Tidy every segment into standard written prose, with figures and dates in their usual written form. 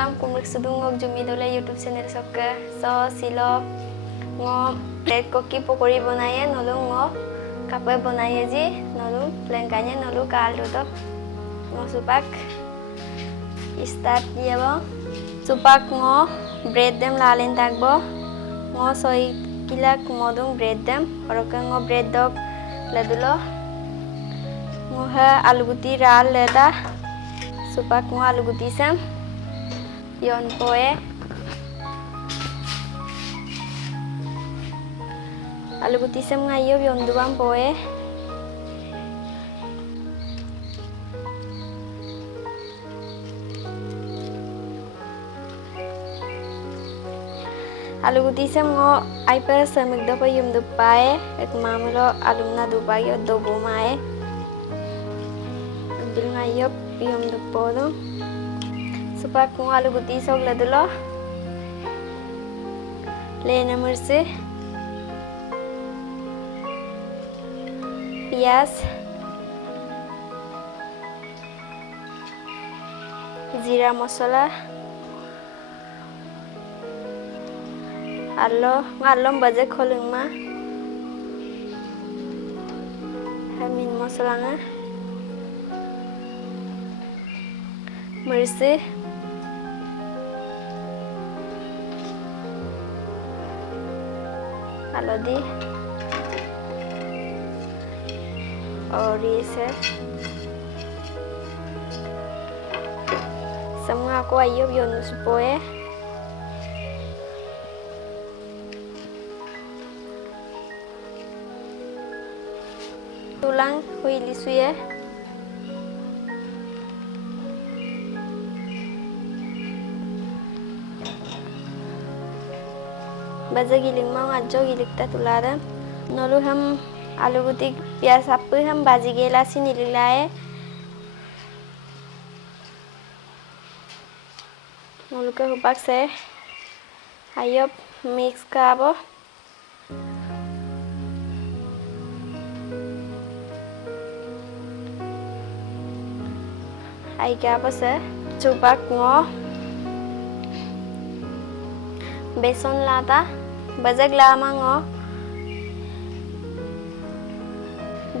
Assalamualaikum kumriksudung ngok jumi dole YouTube channel sokka so silo ngo red koki pokori बनाए Nalu ngo kape बनाए जी Nalu lengkanya nolu kaldu to ngo supak start dia bo supak ngo bread dem lalin takbo ngo soi kilak modung bread dem oroka ngo bread dog ladulo ngo ha aluguti ral leda supak ngo aluguti sam yon poe aluguti sam ngayo yon duam poe aluguti sam ngo aiper samik do yum dupae ek mamulo alumna dupayo do bumae bil ngayo yum dupodo supak ngo aluguti sok ladulo lena mirse पियाज जीरा मसला आलम बजे खोलुंगमा हामिन मसलांगा मिर्ची हल्दी और ये से semua aku ayub yon supoe tulang hui lisu ya baza giling mau ngajo gilik ta tulada nolu ham आलू गुती प्याज आप हम बाजी गेला सी नीलाए मुलुका हुपाक से आयब मिक्स काबो आई काबो से चुपाक ngo बेसन लाता बजक लामा ngo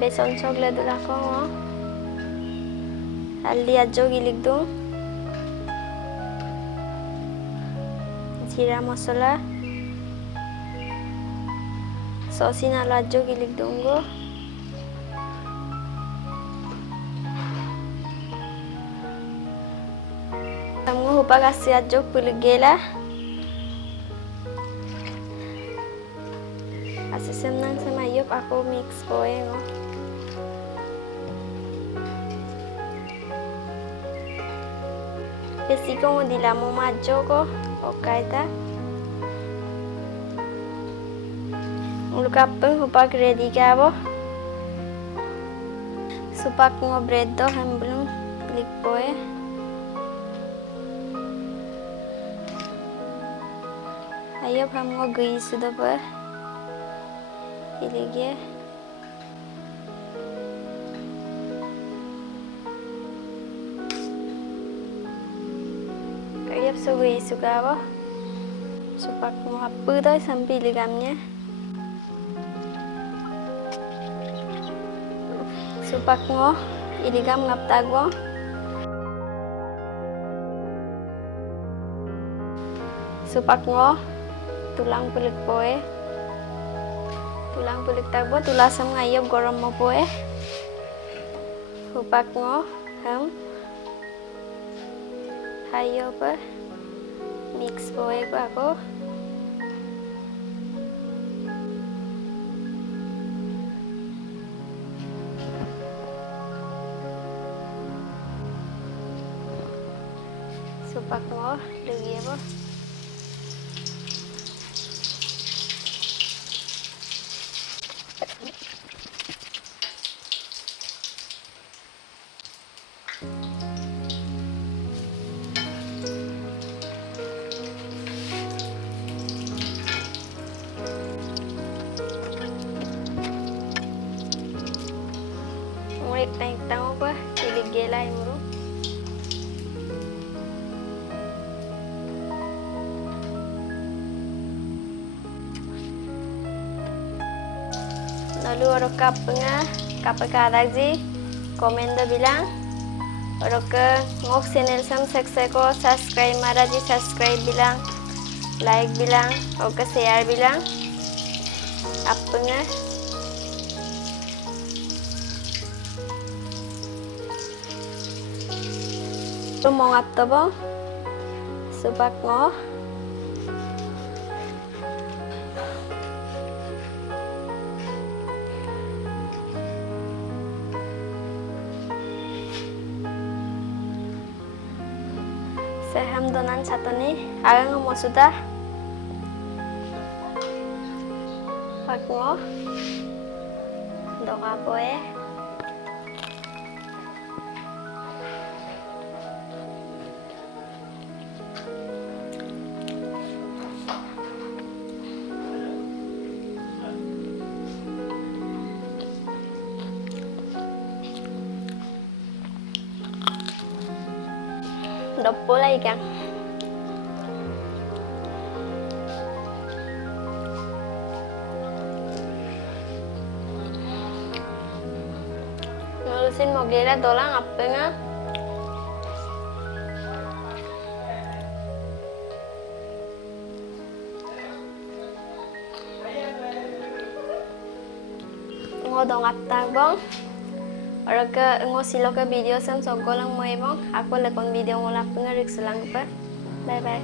बेसन चोकले दुलाको हल्दी आजो गिलिक दूं जीरा मसला सौसी नालो आजो गिलिक दूंगो हमको हुपा kasih आजो पुलिक गेला asih senang sama yop aku mix poe Besi ko mo dila mo majo ko okay ta ulukapeng hupak ready ka bo supak ngo bread do ham belum klik poe ayo ham ngo gui sudah pa ilige Kayap sugui suka bo supak ngo apu to sampai ligamnya supak ngo iligam ngaptag bo supak ngo tulang pulik poe tulang pulik tagbo tulasam ngayop gorom mo poe hupak ngo ham hayo pa mix poe ko ako supak ngo lagi apa Naik tang apa? Pilih gelai mulu. Lalu orang kapal kadak ji komen do bilang. Orang ngok channel sam sekseko subscribe mara ji subscribe bilang, like bilang, oke share bilang. Apanya? Lu mau ngap bang? Supak ngo. Seham donan satu nih, agak mau sudah. Pak ngo, dok apa ya? Doppo lagi kan? Ngurusin mobilnya dolang apa nggak? Ngodong apa bang? Orang ngosilo ke video sam sogolang mo bang. Aku lekon video ngolak pengerik selang pa. Bye bye.